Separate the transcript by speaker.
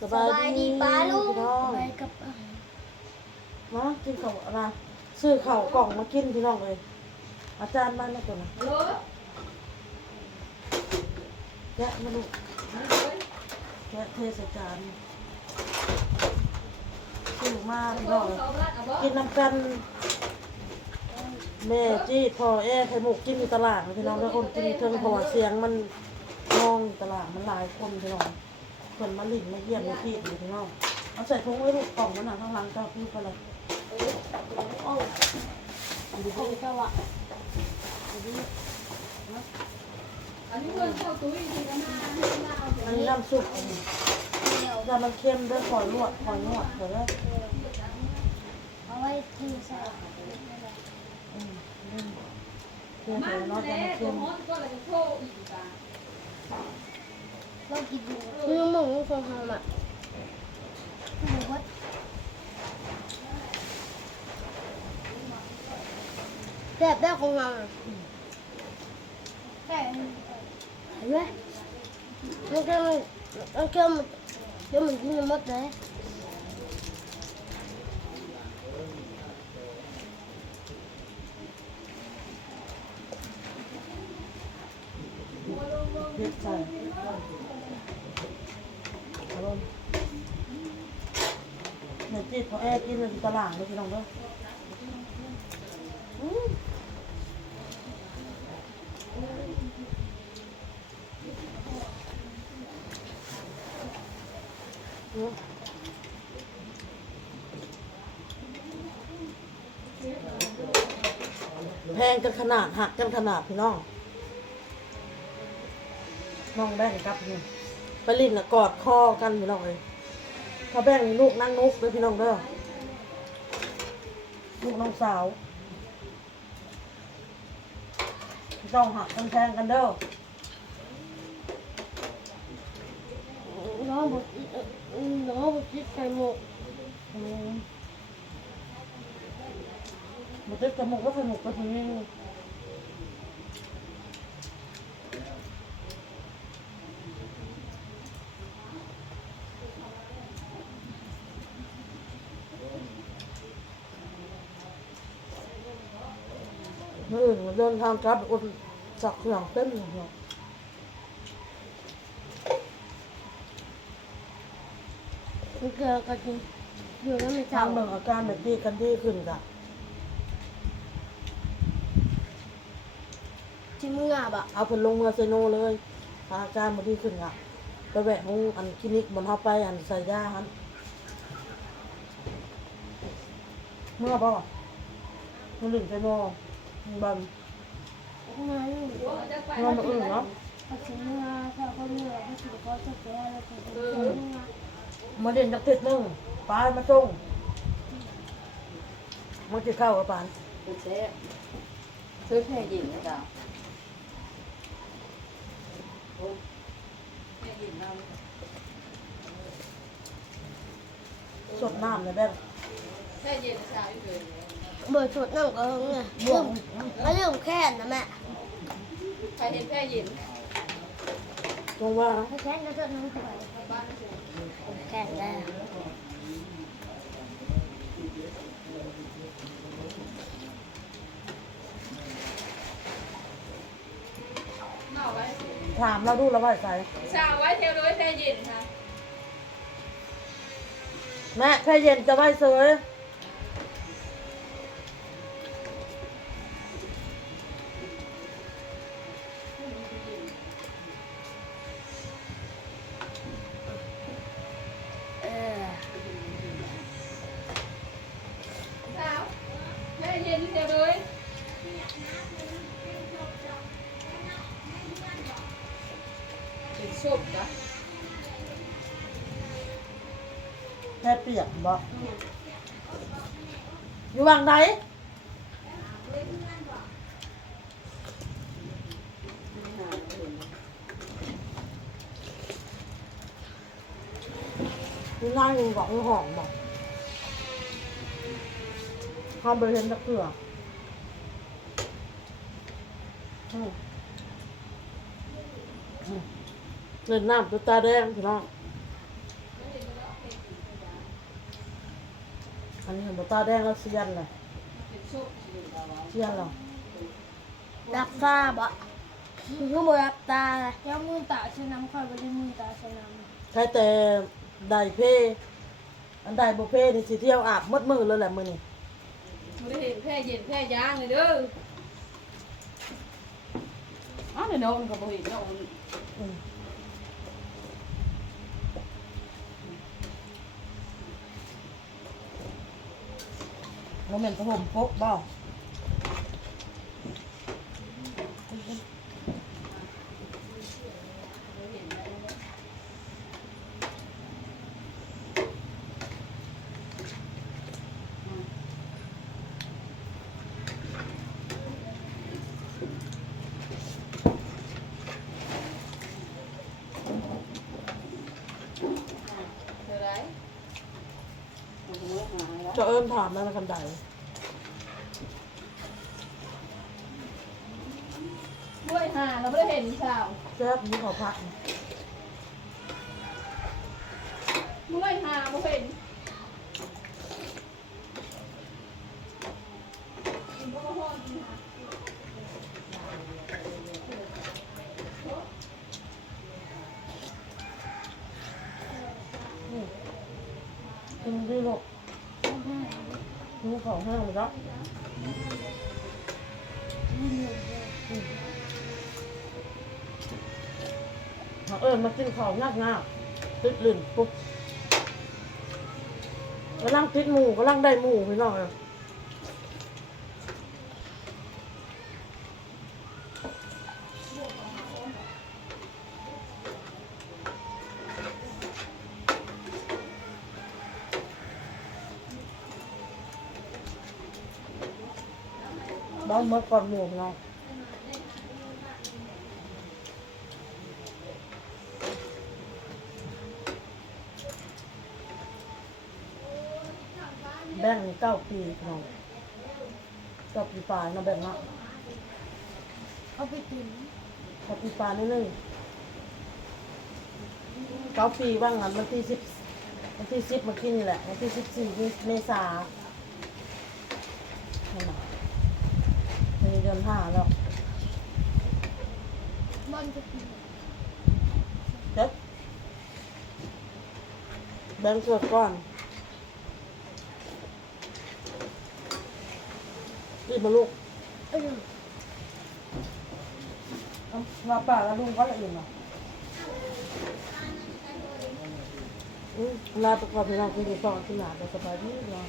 Speaker 1: สบายดี
Speaker 2: ป้าลูก
Speaker 1: พี่น้อง
Speaker 2: ไปกับอาหาร
Speaker 1: มากินข้าวอะไรซื้อข้าวกล่องมากินพี่น้องเลย อาจารย์มาแล้วตัวนะแกะมาลูกแกะเทศกาลซื้อมาพี่น้องเลยกินน้ำกันแม่จี้พอแอ้ไข่มุกกินอยู่ตลาดนะพี่น้องแล้วคนกินเทิงเพราะว่าเสียงมันมองตลาดมันหลายคนพี่น้อง เพิ่นมาหลินมาเยี่ยมมาพี่อยู่พี่น้องเอาใส่ถุงไว้ลูกกล่องมันน่ะข้างหลังเจ้าพี่ไปเลย
Speaker 2: โอ้ของสวะ
Speaker 3: อันนี้เพื่อนเข้าตุ้ยทีละห้าห้า
Speaker 1: อันนี้น้ำซุปอันนี้ถ้ามันเค็มด้วยคอยลวดคอยนวดเดี๋ยวเลย
Speaker 2: เอาไว้ที่ใส่
Speaker 1: มอืมเค็ม
Speaker 3: มั
Speaker 1: เดี๋ย
Speaker 3: น
Speaker 1: วน้อยจะ
Speaker 3: แล้
Speaker 1: มา
Speaker 3: ตั
Speaker 1: เค็ม
Speaker 3: ฮอนก็เลยโทษอีกอะ
Speaker 2: เรากินดูนี่หมูของทำอะหมูวัดแซ่บได้ของเราแต่เห็นไหมมันแค่มันมันแค่มันเดี๋ยวมันกินหมดเลย
Speaker 1: พริกใส่อารมณ์ เนี่ยจีดพอแอร์กินเลยตลาดเลยพี่น้องเด้ออืมอืมแพงกันขนาดหักกันขนาดพี่น้องน้องแบ่งครับนี่ไปลินน่ะกอดคอกันพี่น้องเลย เขาแบ่งลูกนั่งนุกเลยพี่น้องเด้อลูกน้องสาวต้องหักกันแทงกันเด้อ
Speaker 2: น้องบอกน้องบอกจิตใจหมก
Speaker 1: อืมมันจะจมูกก็สนุกก็ทีนี้ เมื่ออื่นเดินทางกลับอุ่นจากเครื่องเต้นเลยเนาะ
Speaker 2: มันเกิดกันจริงอยู่แล้วไม่
Speaker 1: ทาง
Speaker 2: จำ
Speaker 1: เบิ่งอาการแบบดีกันดีขึ้นกะ
Speaker 2: ที่มึงอะบะ
Speaker 1: เอาเพิ่นลงเมือเซโนเลยถ้าอาการบ่ดีขึ้นกะไปแวะห้องอันคลินิกบนเฮาไปอันใส่ยาหันเมื่อบ่มันหลึงเซโน บัน
Speaker 2: มาอยู่
Speaker 3: โอ้จะไป
Speaker 1: นอนบ่อื่นเนาะ
Speaker 2: มาเขาเมื่อภาษีก็จา
Speaker 1: เด่นจักติดหนึงปานมาส่งมันสิเข้ากับปาน
Speaker 4: ซื้อเซฟซื้อแค่ยินนะจ๊ะ
Speaker 1: สดน้ำเลยแบ่
Speaker 3: แค่เย็นเช้าอยู่เลย
Speaker 2: เบิดสุดนั่งก็ไง
Speaker 1: บ่ว
Speaker 2: เรื่อง
Speaker 1: ง
Speaker 2: ไม่เรื่องแค่นะแม่
Speaker 3: ใครเห็นแค่เย็น
Speaker 1: ตรงว่านะ
Speaker 2: แค่นั้นก็นั่งไป
Speaker 3: บ้าน
Speaker 2: แค่ได้
Speaker 3: นอกไว้
Speaker 1: ถามเราดูแล้วว่าใส่
Speaker 3: เช้าไว้เที่ยวด้วยแค่เย็นค่ะ
Speaker 1: แม่แค่เย็นจะไว้เสย
Speaker 2: เย็
Speaker 3: นเที่ยวด้วยเป็นส้มจ้ะ
Speaker 1: แค่เปียกบ่อยู่วางไหนอยู่นั่งอยู่บอกอยู่ห้องบอก ห้องไปเห็นตะเกียบอืมอืมเล่นน้ำตัวตาแดงพี่น้อง
Speaker 3: ไม่เห็นมัน
Speaker 1: อันนี้เห็นบตาแดงแล้วเสียนเลย
Speaker 3: เป็นโชคชีวิตเรา
Speaker 1: เสียนเหรอ
Speaker 2: รับตาบ่มึงก็บ่รับตาเลยแล้วมือตาใช้น้ำค่อยบ่ได้มือตาใช้น้ำ
Speaker 1: ใช่แต่ไดเพ่อันไดบุเพ่นี่สิเที่ยวอาบหมดมือเลยแหละมือนี่
Speaker 3: ไม่ได้เห็นแพร่เย็นแพร่ย่างเลยเด้ออ้าวเดี๋ยวน้องก็บ่เห็นน้อง
Speaker 1: อืมโมเมนต์ผสมโป๊กเบ้า
Speaker 3: เท่าไร
Speaker 4: โอ้โหหายแล้ว
Speaker 1: จะเอิ้นถามแล้วนะคันใด
Speaker 3: ด้วยหาเราไม่ได้เห็นสาว
Speaker 1: แจ๊บนี่ขอพัก
Speaker 3: ด้วยหาไม่เห็น
Speaker 1: กินดีลูกนี่ ของแห้งเลยครับเออมากินของงักงักติดลื่นปุ๊บกำลังติดหมูกำลังได้หมูพี่น้องอะ บ้านเมื่อก่อนหมูพี่น้องแบ่งเก้าปีพี่น้องเก้าปีปลายนะแบ่งเนาะ
Speaker 2: เอาไปกิน
Speaker 1: เก้าปีปลายนี่เลยเก้าปีบ้างอะวันที่สิบวันที่สิบมากินนี่แหละวันที่สิบสี่เมษาใช่ไหมในเดือนห้าแล้ว
Speaker 2: มันจะกิน
Speaker 1: เด็ดแบ่งเกิดก่อนรีบมาลูก
Speaker 2: เออ
Speaker 1: เอามาป่าแล้วลุงก็ละเอียดเนาะอืมลาไปก่อนพี่น้องคุณดูต่อที่หนาจะสบายดีเนาะ